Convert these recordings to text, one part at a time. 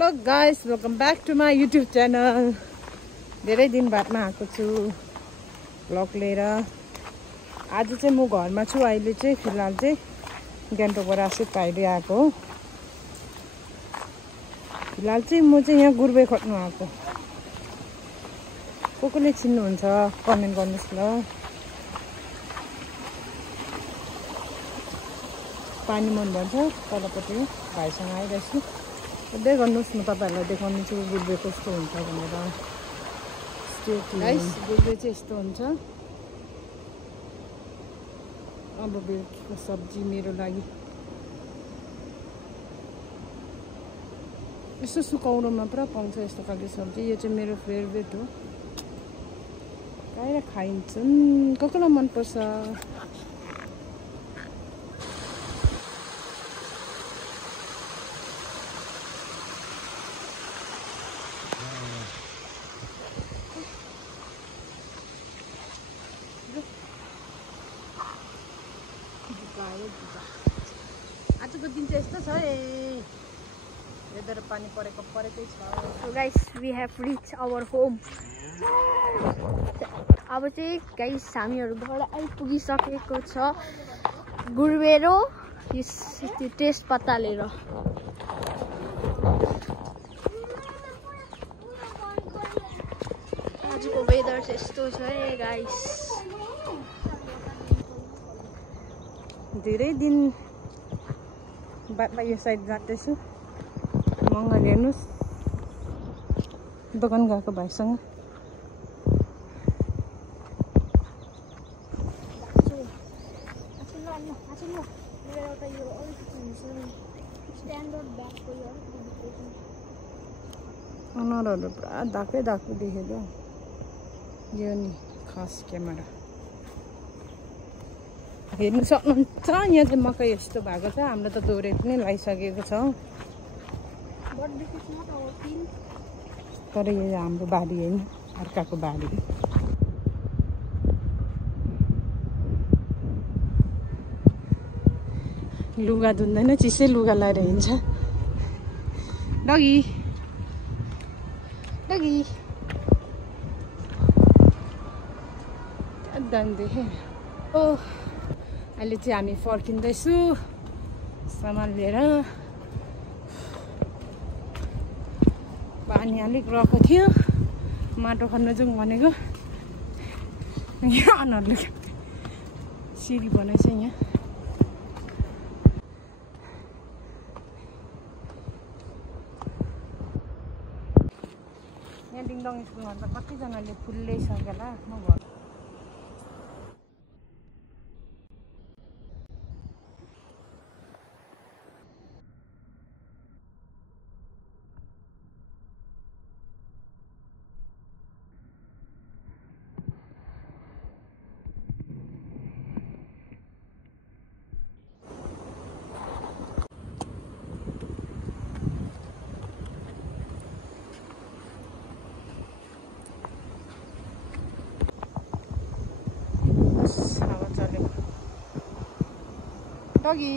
Hello guys, welcome back to my YouTube channel. धेरै दिन बादमा आएको छु भ्लग लिएर। आज चाहिँ म घरमा छु। अहिले चाहिँ फिलहाल चाहिँ गान्तोकबाट आसिफ भाइले आएको हो। फिलहाल चाहिँ म चाहिँ यहाँ गुर्बे खोज्नु आएको। कसले चिन्नुहुन्छ कमेन्ट गर्नुहोस् ल। पानी मन भन्छ तलपट्टि भाइसँग आइरहेछु। हेर्दै गर्नुहोस्, म तपाईँहरूलाई देखाउनु छु गुर्बे कस्तो हुन्छ भनेर। गाइस, गुर्बे चाहिँ यस्तो हुन्छ। अब बेलुकीको सब्जी मेरो लागि यस्तो सुकौरोमा पुरा पाउँछ यस्तो खालको सब्जी। यो चाहिँ मेरो फेभरेट हो। खाएर खाइन्छन्, कसलाई मनपर्छ। आजको दिन चाहिँ यस्तो छ वेदर पानी परेकै छ। So guys, we have reached our home. अब चाहिँ गाइस हामीहरू घर आइपुगिसकेको छ गुर्बेरो टेस्ट पत्ता लिएर। आजको वेदर चाहिँ यस्तो छ गाइस। धेरै दिन बादमा यो साइड जाँदैछु। मङ्गल हेर्नुहोस्, दोकान गएको भाइसँग। अनुहारहरू पुरा धाकै धाको देखेको। यो नि खास क्यामेरा हेर्नु सक्नुहुन्छ। यहाँ चाहिँ मकै यस्तो भएको छ। हाम्रो त दोहोरे पनि लगाइसकेको छ, तर यो हाम्रो बारी होइन, अर्काको बारी। लुगा धुँदैन, चिसै लुगा लगाएर हिँड्छ। डगी डगी दामी देखेँ। ओ अहिले चाहिँ हामी फर्किँदैछु सामान लिएर। पानी अलिक रहेको थियो, माटो खन्न जाउँ भनेको। यहाँ अनुहारले सिडी बनाएछ। यहाँ डिङडङ स्कुलमा त कतिजनाले फुल्लै सकेला आफ्नो घर। डगी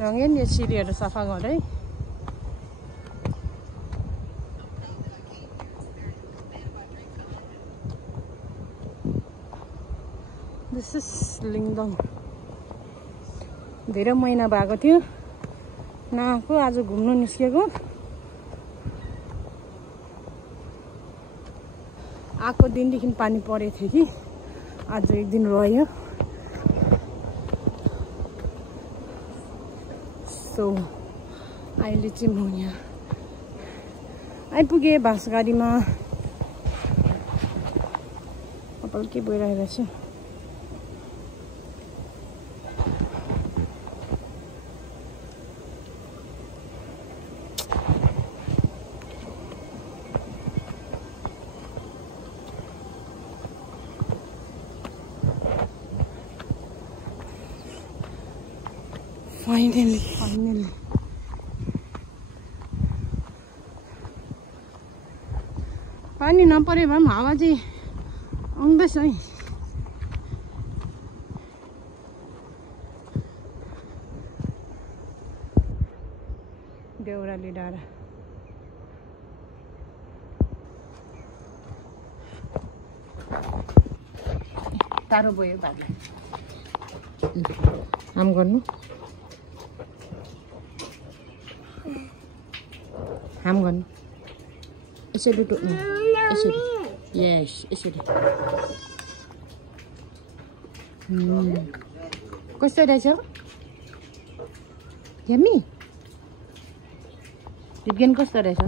रङ्गे नि सिडीहरू सफा गरे। This is Lingdang. धेरै महिना भएको थियो नआएको, आज घुम्नु निस्केको। आएको दिनदेखि पानी परेको थियो कि आज एक दिन रह्यो। सो अहिले चाहिँ म यहाँ आइपुगेँ बासगाडीमा। कपाल के भइरहेछ। Finally. पानी नपरे भए पनि हावा चाहिँ आउँदैछ है। देउराली डाँडा टाढो गयो बाटो। काम गर्नु काम गर्नु यसरी टोक्नु यसरी यस यसरी कस्तो रहेछ हेर्नी विज्ञान कस्तो रहेछ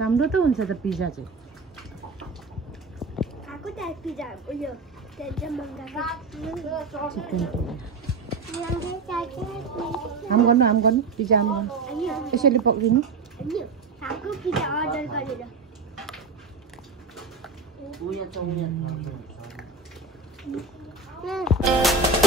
राम्रो त हुन्छ त पिज्जा चाहिँ हाम गर्नु पिज्जा हाम गर्नु यसरी पक्रिनु Yeah.